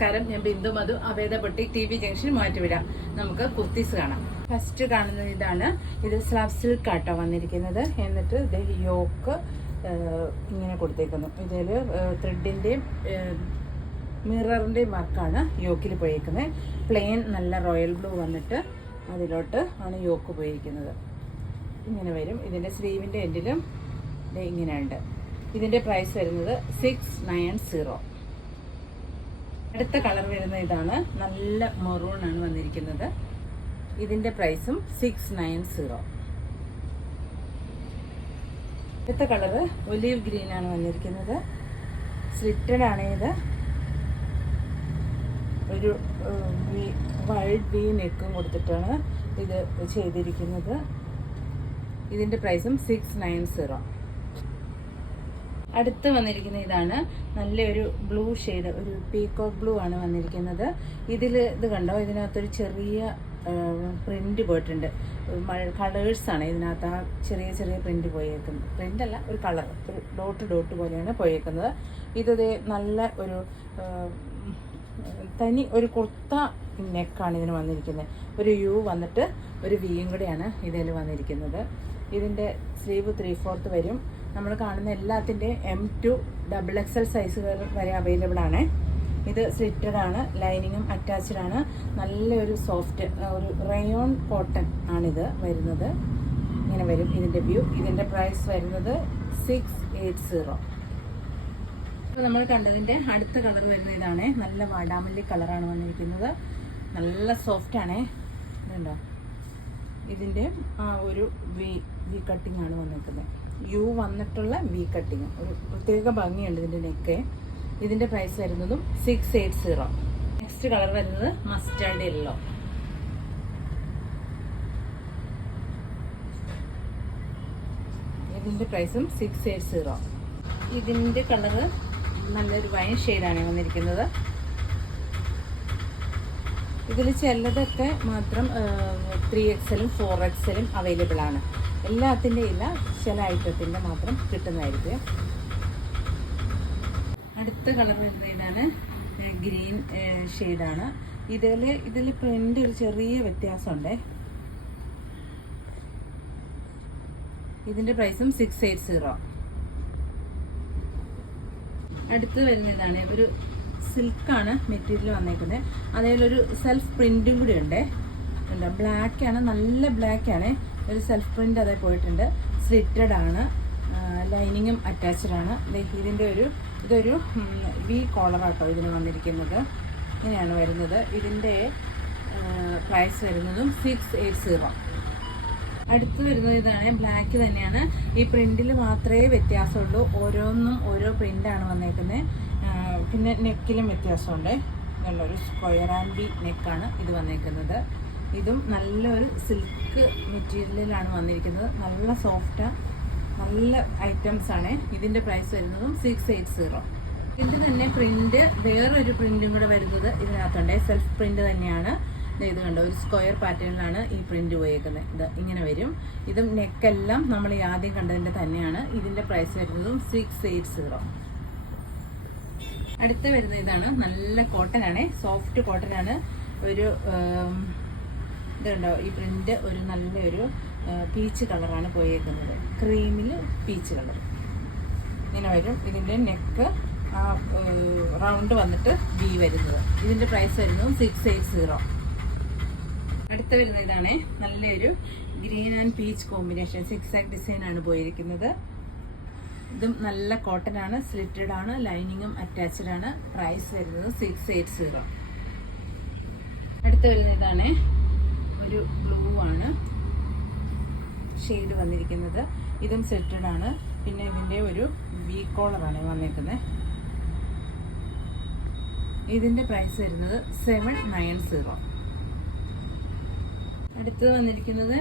നമസ്കാരം, ഞാൻ Bindu Madhu, Aveda boutique, T V junction, Muvattupuzha. നമുക്ക് കുർത്തീസ് കാണാം. ഫസ്റ്റ് കാണുന്നത് ഇതാണ്. ഇത് സ്ലാബ് സിൽക്ക് ആട്ടോ വന്നിരിക്കുന്നത്. എന്നിട്ട് ഇത് യോക്ക് ഇങ്ങനെ കൊടുത്തേക്കുന്നു. ഇതിൽ ത്രെഡിൻ്റെയും മിററിൻ്റെയും വർക്കാണ് യോക്കിൽ പോയിരിക്കുന്നത്. പ്ലെയിൻ നല്ല റോയൽ ബ്ലൂ വന്നിട്ട് അതിലോട്ട് ആണ് യോക്ക് പോയിരിക്കുന്നത്. ഇങ്ങനെ വരും. ഇതിൻ്റെ സ്ലീവിൻ്റെ എൻഡിലും ഇങ്ങനെയുണ്ട്. ഇതിൻ്റെ പ്രൈസ് വരുന്നത് 690. അടുത്ത കളർ വരുന്ന ഇതാണ്. നല്ല മെറൂൺ ആണ് വന്നിരിക്കുന്നത്. ഇതിൻ്റെ പ്രൈസും 690. അടുത്ത കളറ് ഒലീവ് ഗ്രീൻ ആണ് വന്നിരിക്കുന്നത്. സ്ലിറ്റഡ് ആണ് ഇത്. ഒരു വൈഡ് വി നെക്കും കൊടുത്തിട്ടാണ് ഇത് ചെയ്തിരിക്കുന്നത്. ഇതിൻ്റെ പ്രൈസും 690. അടുത്ത് വന്നിരിക്കുന്ന ഇതാണ്. നല്ലൊരു ബ്ലൂ ഷെയ്ഡ്, ഒരു പീകോക്ക് ബ്ലൂ ആണ് വന്നിരിക്കുന്നത്. ഇത് കണ്ടോ, ഇതിനകത്തൊരു ചെറിയ പ്രിന്റ് പോയിട്ടുണ്ട്. കളേഴ്സാണ് ഇതിനകത്ത്. ആ ചെറിയ ചെറിയ പ്രിന്റ് പോയേക്കുന്നത്. പ്രിന്റ് അല്ല, ഒരു കളർ, ഒരു ഡോട്ട് പോലെയാണ് പോയേക്കുന്നത്. ഇത് നല്ല ഒരു തനി ഒരു കുർത്ത നെക്കാണ് ഇതിന് വന്നിരിക്കുന്നത്. ഒരു യു വന്നിട്ട് ഒരു വിയും കൂടെയാണ് ഇതിൽ വന്നിരിക്കുന്നത്. ഇതിൻ്റെ സ്ലീവ് 3/4 വരും. നമ്മൾ കാണുന്ന എല്ലാത്തിൻ്റെ M2 XXL സൈസുകൾ വരെ അവൈലബിൾ ആണ്. ഇത് സ്ലിറ്റഡ് ആണ്, ലൈനിങ്ങും അറ്റാച്ച്ഡ് ആണ്. നല്ലൊരു സോഫ്റ്റ് ഒരു റയോൺ കോട്ടൺ ആണിത് വരുന്നത്. ഇങ്ങനെ വരും ഇതിൻ്റെ വ്യൂ. ഇതിൻ്റെ പ്രൈസ് വരുന്നത് 680. അപ്പോൾ നമ്മൾ കണ്ടതിൻ്റെ അടുത്ത കളർ വരുന്ന ഇതാണ്. നല്ല വാടാമല്ലി കളറാണ് വന്നിരിക്കുന്നത്. നല്ല സോഫ്റ്റാണ്. ഇതുണ്ടോ, ഇതിൻ്റെ ആ ഒരു വി കട്ടിങ് ആണ് വന്നിരിക്കുന്നത്. യു വന്നിട്ടുള്ള വി കട്ടിങ്, ഒരു പ്രത്യേക ഭംഗിയുണ്ട് ഇതിൻ്റെ നെക്ക്. ഇതിൻ്റെ പ്രൈസ് വരുന്നതും 680. നെക്സ്റ്റ് കളർ വരുന്നത് മസ്റ്റാർഡ് യെല്ലോ. ഇതിൻ്റെ പ്രൈസും 680. ഇതിൻ്റെ കളറ് നല്ലൊരു വൈൻ ഷെയ്ഡാണ് വന്നിരിക്കുന്നത്. ഇതിൽ ചിലതൊക്കെ മാത്രം 3XL-ഉം 4XL-ഉം അവൈലബിൾ ആണ്. എല്ലാത്തിൻ്റെ ഇല്ല, ചില ഐറ്റത്തിൻ്റെ മാത്രം കിട്ടുന്നതായിരിക്കും. അടുത്ത കളർ വരുന്ന ഇതാണ്. ഗ്രീൻ ഷെയ്ഡാണ്. ഇതിൽ പ്രിൻ്റ് ഒരു ചെറിയ വ്യത്യാസമുണ്ട്. ഇതിൻ്റെ പ്രൈസും 680. അടുത്ത് വരുന്ന ഇതാണ്. ഒരു സിൽക്കാണ് മെറ്റീരിയൽ വന്നേക്കുന്നത്. അതേലൊരു സെൽഫ് പ്രിൻറ്റും കൂടി ഉണ്ട്. എന്താ, ബ്ലാക്കാണ്, നല്ല ബ്ലാക്കാണ്. ഒരു സെൽഫ് പ്രിൻ്റ് അതേ പോയിട്ടുണ്ട്. സ്ലിറ്റഡ് ആണ്, ലൈനിങ്ങും അറ്റാച്ച്ഡ് ആണ്. ഇതൊരു വി കോളറാട്ടോ ഇതിന് വന്നിരിക്കുന്നത്. ഇങ്ങനെയാണ് വരുന്നത്. ഇതിൻ്റെ പ്രൈസ് വരുന്നതും 680. അടുത്ത് വരുന്നത് ഇതാണ്. ബ്ലാക്ക് തന്നെയാണ്. ഈ പ്രിൻറ്റിൽ മാത്രമേ വ്യത്യാസമുള്ളൂ. ഓരോന്നും ഓരോ പ്രിൻ്റാണ് വന്നേക്കുന്നത്. പിന്നെ നെക്കിലും വ്യത്യാസമുണ്ട്. നല്ലൊരു സ്ക്വയർ ആൻഡ് വി നെക്കാണ് ഇത് വന്നേക്കുന്നത്. ഇതും നല്ലൊരു സിൽക്ക് മെറ്റീരിയലിലാണ് വന്നിരിക്കുന്നത്. നല്ല സോഫ്റ്റ്, നല്ല ഐറ്റംസ് ആണ്. ഇതിൻ്റെ പ്രൈസ് വരുന്നതും 680. ഇതിൻ്റെ തന്നെ പ്രിൻ്റ്, വേറൊരു പ്രിൻറ്റും കൂടെ വരുന്നത് ഇതിനകത്തുണ്ട്. സെൽഫ് പ്രിൻ്റ് തന്നെയാണ്. ഇത് കണ്ടോ, ഒരു സ്ക്വയർ പാറ്റേണിലാണ് ഈ പ്രിൻ്റ് പോയേക്കുന്നത്. ഇത് ഇങ്ങനെ വരും. ഇതും നെക്കെല്ലാം നമ്മൾ ആദ്യം കണ്ടതിൻ്റെ തന്നെയാണ്. ഇതിൻ്റെ പ്രൈസ് വരുന്നതും 680. അടുത്ത് വരുന്ന ഇതാണ്. നല്ല കോട്ടൺ ആണ്, സോഫ്റ്റ് കോട്ടൺ ആണ്. ഒരു ഇതുണ്ടോ, ഈ പ്രിന്റ് ഒരു നല്ലൊരു പീച്ച് കളറാണ് പോയേക്കുന്നത്. ക്രീമിൽ പീച്ച് കളർ ഇങ്ങനെ വരും. ഇതിൻ്റെ നെക്ക് ആ റൗണ്ട് വന്നിട്ട് വി വരുന്നത്. ഇതിൻ്റെ പ്രൈസ് വരുന്നതും 680. അടുത്ത വരുന്ന ഇതാണ്. നല്ലൊരു green and peach combination, zigzag design ആണ് പോയിരിക്കുന്നത്. ഇതും നല്ല കോട്ടൺ ആണ്, സ്ലിറ്റഡ് ആണ്, ലൈനിങ്ങും അറ്റാച്ച്ഡ് ആണ്. പ്രൈസ് വരുന്നത് 680. അടുത്ത വരുന്ന ഇതാണ്. ഒരു ബ്ലൂ ആണ് ഷെയ്ഡ് വന്നിരിക്കുന്നത്. ഇതും സെറ്റഡ് ആണ്. പിന്നെ ഇതിൻ്റെ ഒരു വി കോളറാണ് വന്നിരിക്കുന്നത്. ഇതിൻ്റെ പ്രൈസ് വരുന്നത് 790. അടുത്തത് വന്നിരിക്കുന്നത്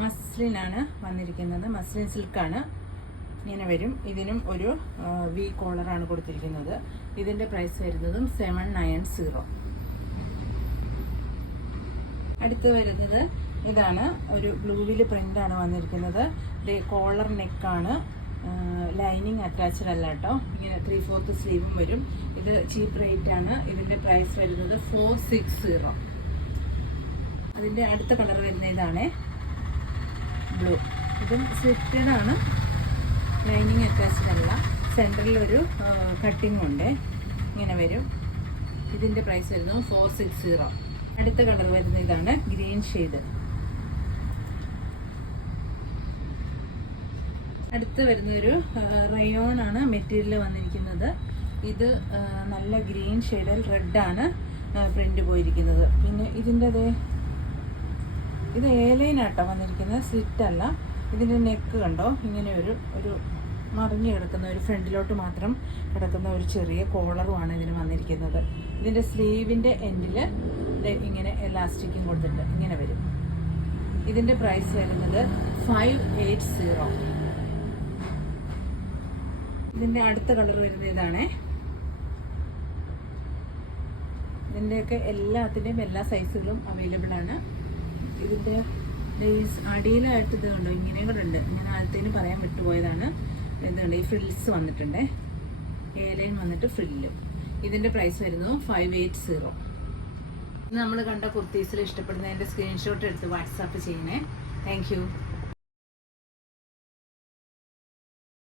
മസ്ലിൻ ആണ് വന്നിരിക്കുന്നത്. മസ്ലിൻ സിൽക്കാണ്. ഇങ്ങനെ വരും. ഇതിനും ഒരു വി കോളറാണ് കൊടുത്തിരിക്കുന്നത്. ഇതിൻ്റെ പ്രൈസ് വരുന്നതും 790. അടുത്ത് വരുന്നത് ഇതാണ്. ഒരു ബ്ലൂവിൽ പ്രിൻ്റാണ് വന്നിരിക്കുന്നത്. കോളർ നെക്കാണ്. ലൈനിങ് അറ്റാച്ച്ഡ് അല്ല കേട്ടോ. ഇങ്ങനെ 3/4 സ്ലീവും വരും. ഇത് ചീപ്പ് റേറ്റ് ആണ്. ഇതിൻ്റെ പ്രൈസ് വരുന്നത് 460. അതിൻ്റെ അടുത്ത കളർ വരുന്ന ഇതാണ് ബ്ലൂ. ഇതും സ്ലിറ്റഡ് ആണ്, ലൈനിങ് അറ്റാച്ച്ഡ് അല്ല. സെൻറ്ററിൽ ഒരു കട്ടിങ് ഉണ്ട്, ഇങ്ങനെ വരും. ഇതിൻ്റെ പ്രൈസ് വരുന്നത് 460. അടുത്ത കളർ വരുന്ന ഇതാണ് ഗ്രീൻ ഷെയ്ഡ്. അടുത്ത് വരുന്നൊരു റയോൺ ആണ് മെറ്റീരിയൽ വന്നിരിക്കുന്നത്. ഇത് നല്ല ഗ്രീൻ ഷെയ്ഡിൽ റെഡാണ് പ്രിന്റ് പോയിരിക്കുന്നത്. പിന്നെ ഇതിൻ്റെ ഇത് ഏലൈനാട്ടോ വന്നിരിക്കുന്നത്, സ്ലിറ്റ് അല്ല. ഇതിൻ്റെ നെക്ക് കണ്ടോ, ഇങ്ങനെ ഒരു മറിഞ്ഞു കിടക്കുന്ന, ഒരു ഫ്രണ്ടിലോട്ട് മാത്രം കിടക്കുന്ന ഒരു ചെറിയ കോളറുമാണ് ഇതിന് വന്നിരിക്കുന്നത്. ഇതിൻ്റെ സ്ലീവിൻ്റെ എൻഡിൽ ഇങ്ങനെ എലാസ്റ്റിക്കും കൊടുത്തിട്ട് ഇങ്ങനെ വരും. ഇതിൻ്റെ പ്രൈസ് വരുന്നത് 580. ഇതിൻ്റെ അടുത്ത കളർ വരുന്നത് ഇതാണ്. ഇതിൻ്റെയൊക്കെ എല്ലാത്തിൻ്റെയും എല്ലാ സൈസുകളും അവൈലബിൾ ആണ്. ഇതിൻ്റെ അടിയിലായിട്ട് ഇത് കണ്ടോ, ഇങ്ങനെയും കൂടെ ഉണ്ട്. ഞാൻ ആദ്യത്തേന് പറയാൻ വിട്ടുപോയതാണ്. ഇതുണ്ട്, ഈ ഫ്രിൽസ് വന്നിട്ടുണ്ട്, ഏലൈൻ വന്നിട്ട് ഫ്രില്ല്. ഇതിൻ്റെ പ്രൈസ് വരുന്നു 580. നമ്മൾ കണ്ട കുർത്തീസിൽ ഇഷ്ടപ്പെടുന്നതിൻ്റെ സ്ക്രീൻഷോട്ട് എടുത്ത് വാട്സാപ്പ് ചെയ്യണേ. Thank you.